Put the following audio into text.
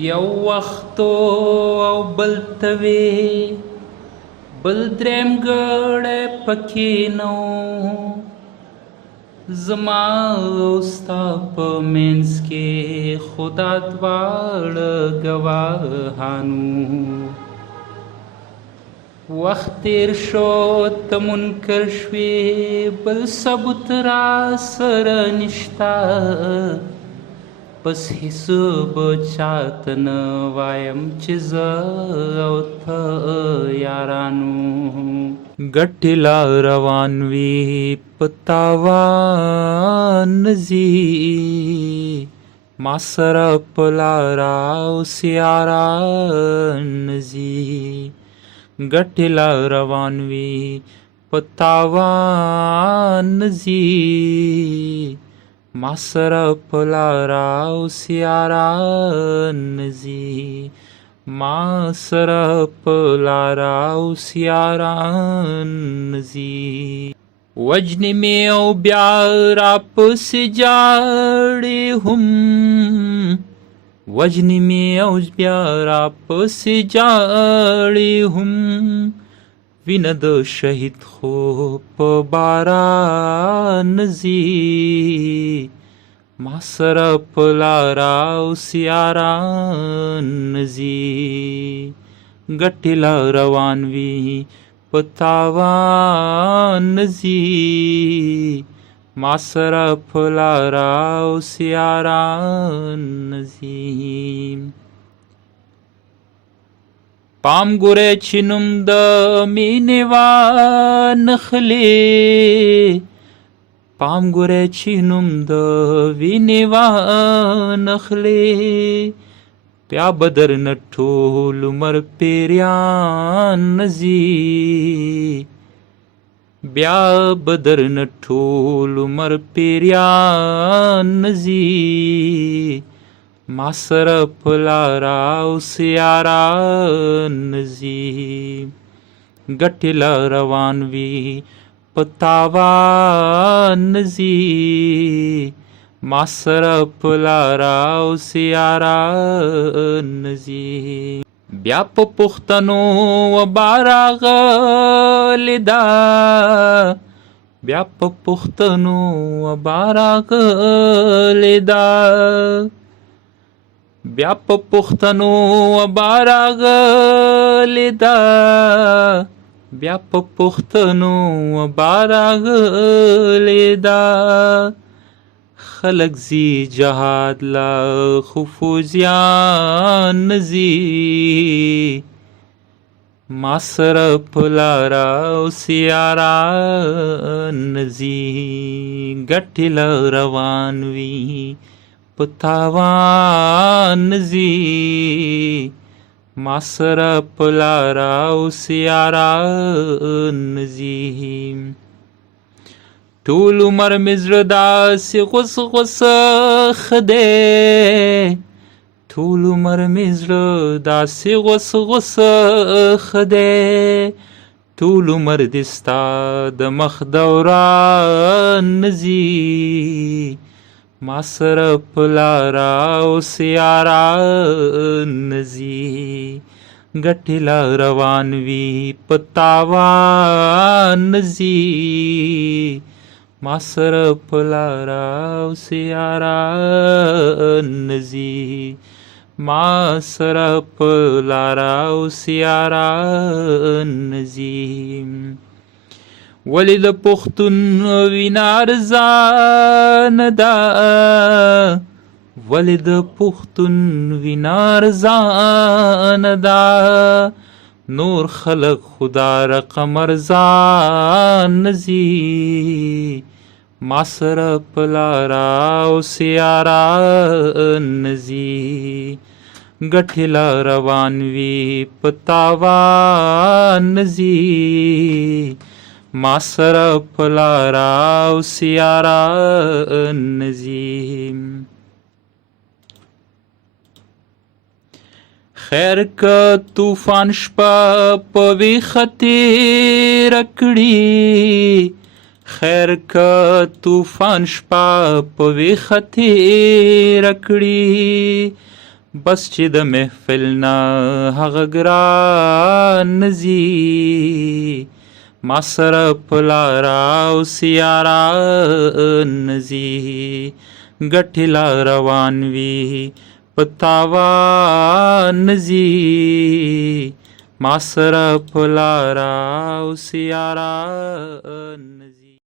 یو وختو او بل توی بل دریم ګړی پکې نو زما او ستا په منځ کې خدا دواړه ګواهانو وخت تیر شو ته منکر شوې بل ثبوت را سره نشته پس هیڅ به چاته نه وایم چې زه او ته یارانو ګټې لا روان وي په تاوان ځي ما سره په لاره اوس یاران ځي ګټې لا روان وي په تاوان ځي ما سره په لاره اوس یاران ځي ما سره په لاره اوس یاران ځي وجنې مې او بیا راپسې جاړې هم وجنې مې او بیا راپسې جاړې هم وینه د شهید خو په باران ځي ما سره په لاره اوس یاران ځي ګټې لا روان وي په تاوان ځي ما سره په لاره اوس یاران ځي پام ګورې چې نوم د مینې وانخلې پام ګورې چې نوم د وینې وانخلې بیا به درنه ټول عمر پیریان ځي بیا به درنه ټول عمر پیریان ځي ما سره په لاره اوس یاران ځي ګټې لا روان وي په تاوان ځي ما سره په لاره اوس یاران ځي بیا په پښتنو وبا راغلې ده بیا په پښتنو وبا راغلې ده بیا په پښتنو وبا راغلې ده بیا په پښتنو وبا راغلې ده خلک ځي جهاد لا خو فوزیان ځي ما سره په لاره اوس یاران ځي ګټې لا روان وي په تاوان ځي ما سره په لاره اوس یاران ځي ټول عمر مې زړه داسې غوس غوس ښه دی ټول عمر مې زړه داسې غوس غوس ښه دی ټول عمر دې ستا د مخ دوران ځي ما سره په لاره اوس یاران ځي ګټې لا روان وي په تاوان ځي ما سره په لاره اوس یاران ځي ما سره په لاره اوس یاران ځي ولې د پښتون وینه ارزانه ده ولې د پښتون وینه ارزانه ده نور خلق خدا رقم ارزان ځي ما سره په لاره اوس یاران ځي ګټې لا روان وي په تاوان ځي ما سره په لاره اوس یاران ځي خیر که طوفان شپه په ویښه تېره کړي خیر که طوفان شپه په ویښه تېره کړي بس چې د محفل نه هغه ګران نزي ما سره په لاره اوس یاران نزي ګټې لا روان وي په تاوان نزي ما سره په لاره اوس یاران